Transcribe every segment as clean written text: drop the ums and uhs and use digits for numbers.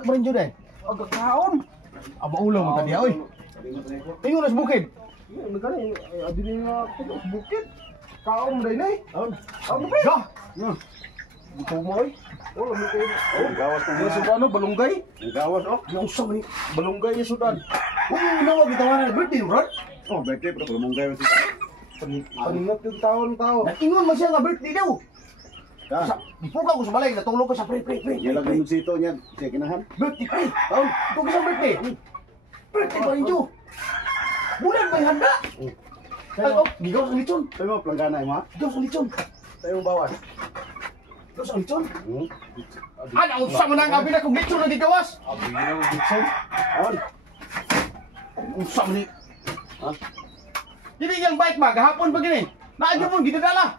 merenjo deh. Agak kaon. Aba ulo mo tadi oy. Ingon nas bukid. Iya, negara adi nga kudu bukit. Kaon day nay. Kaon. Kaon ba? Yo. Nah. Buto mo ay. Oh, lami ko. Oh, gawas ko. Sudan no balunggay. Gawas oh. Yung sa ni balunggay ni Sudan. Nawag gitawanan birthday bro. Oh, birthday pero balunggay mo siya. Paningat yung taon-taon. Nag-ingon man siya nga birthday daw. Ka. Ipuka ko sa balay, natulog ko sa pre. Yala yung sito niyan. Siya kinahan. Birthday pre. Taon. Ito ko sa birthday. Birthday pa rin Diyo. Bulan may handa. Ay, oh, gigaw sa lechon. Tayo mo planggana mo ha. Gigaw sa lechon. Tayo bawas. Gigaw sa lechon. Ano, unsa mo na ang abi na kung lechon na gigawas? Abi na yung bitson. Awan. Unsa mo ni? Ha? Dili yang bike ba gahapon pa gini. Naadyo mo gidadala.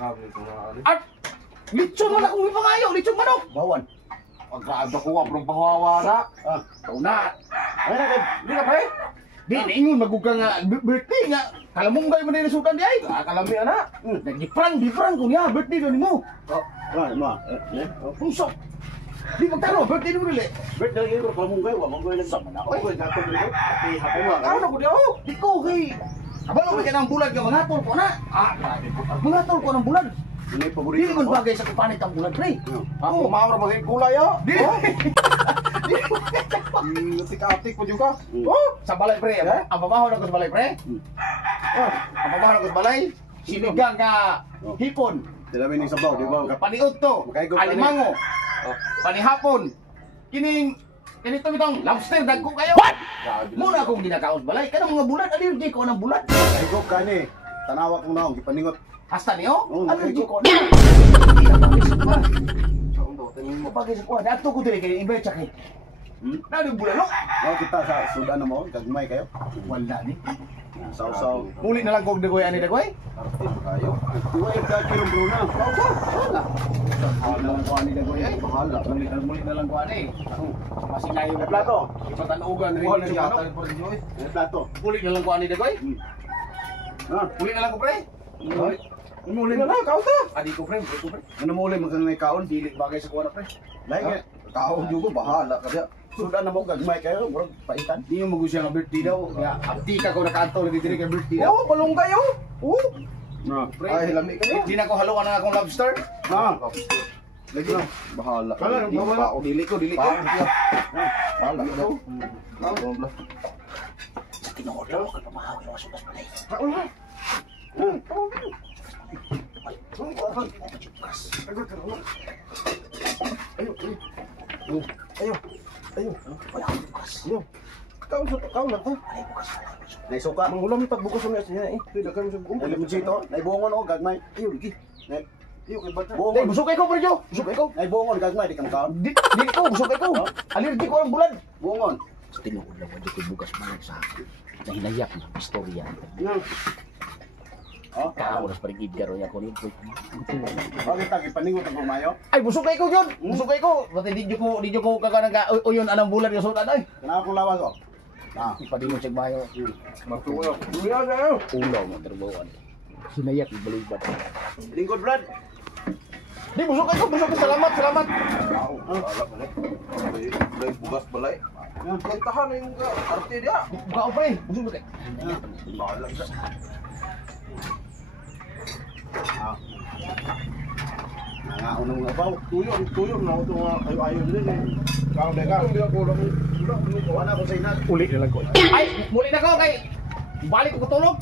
Abi ko na ali. At lechon man akong ipangayo, lechon manok. Bawan. Pagkaado ko ang pangpahawara. Kauna. Ay na kay, di ka pre? Di ingon magugka nga birthday nga. Kalamong gay man ni sudan di ay. Kalami ana. Nagdifrang ko niya birthday do nimo. Right, ma. Puso. Di magtaro birthday mo dili. Birthday kayo kalau mong gawa, mong gawa lang sama na. Oy, gato dito. Ati hapon wa. Ano ko diyo? Di ko kay. Abalo ka nang bulan ka mangatol ko na. Mangatol ko ng bulan. Ini Dili paborito man ko. bagay sa kupanit ang bulan pre. Ako mawar maging kulay oh. Di. Atik-atik po juga. Oh, sa balay pre. Ang pamahaw na ko sa balay pre. Ang pamahaw na ko sa balay. Sinigang ka hipon. Dalamin ning sabaw, di ba? Paniud to. Makaigop Alimango. Panihapon. Kining kanito bitong lobster dagko kayo. What? Muna akong ginakaon sa balay. Kanang mga bulan allergy ko ng bulan. Igop ka ni. Tanawa ko na, gipaningot. Hasta niyo? Oo, Allergy ko na. Bagay sa kuha. Dato ko dili kay iba tsaka. Nado bulan no? Oh, kita sa Sudan na mo, gagmay kayo. Wala ni. Saw-saw. Muli na lang kog dagoy ani dagoy. Artin kayo. Tuway ka kirong Bruna. Wala. Wala lang ko ani dagoy ay. Bahala. Muli na lang ko ani. Masinayo na Plato. Ipatanugan rin Wala yung siya ano. tayo por Dios. Plato. Muli na lang ko ani dagoy. Ah, Muli na lang ko pre. muli na lang kaon ta. Adi ko pre, ko pre. Ano muli magkangay kaon? Dili bagay sa kuha na pre. Lain nga. Kaon juga bahala ka dia. Sudan na mo gagmay kayo, bro. Paitan. Di mo magusya nga birthday daw. Ya, abti ka ko nakanto lagi diri kay birthday daw. Oh, balong kayo. Oh. Na, ay lami kayo. Di na ko haluan na akong lobster. Na. Lagi na. Bahala. Kala, bahala. Dili ko. Bahala ka daw. Sa tinuod daw ka pamahaw na sudas balay. Kaon ha. Ayo. Wala akong bukas. Yo. Kaon lang to. Ay bukas. Naisuka. Mangulam tag bukas na siya eh. Pwede ka sa bukas. Ay limonsito, naibungon ako gagmay. Ayo lagi. Iyo kay bata. Dai busog kay ko pre jo. Busog kay ko. Naibungon gagmay di kang kaon. Di ko busog kay ko. Allergy ko ang bulan. Bungon. Sa tinuod lang wala ko bukas man sa nahilayak na istorya. Nga. Oh, Oras pa rin garo ya ko ni. bakit tagi paningot ang kumayo? Ay busog kay ko yun. Busog kay ko. Pati di ko kaganang ka uyon anang bulan yo sudan ay. Kenapa ko lawas ko? Nah, Padi mo check bayo. matuwa. Duya kayo. Ulo mo trabawan. Hinayak ibalibat. Lingkod Brad. Di busog kay ko, busog ko. Salamat. Balak balik. Balay bugas balay. Kantahan yung arte dia. Buka pa eh. Busog kay. Balak sa. Unang mga baw. Tuyon na ito nga ayo din eh. Kang deka. Hindi ako lang. Wala ko sa inat. Uli na lang ko. Ay, muli na ko kay. Balik ko tulog.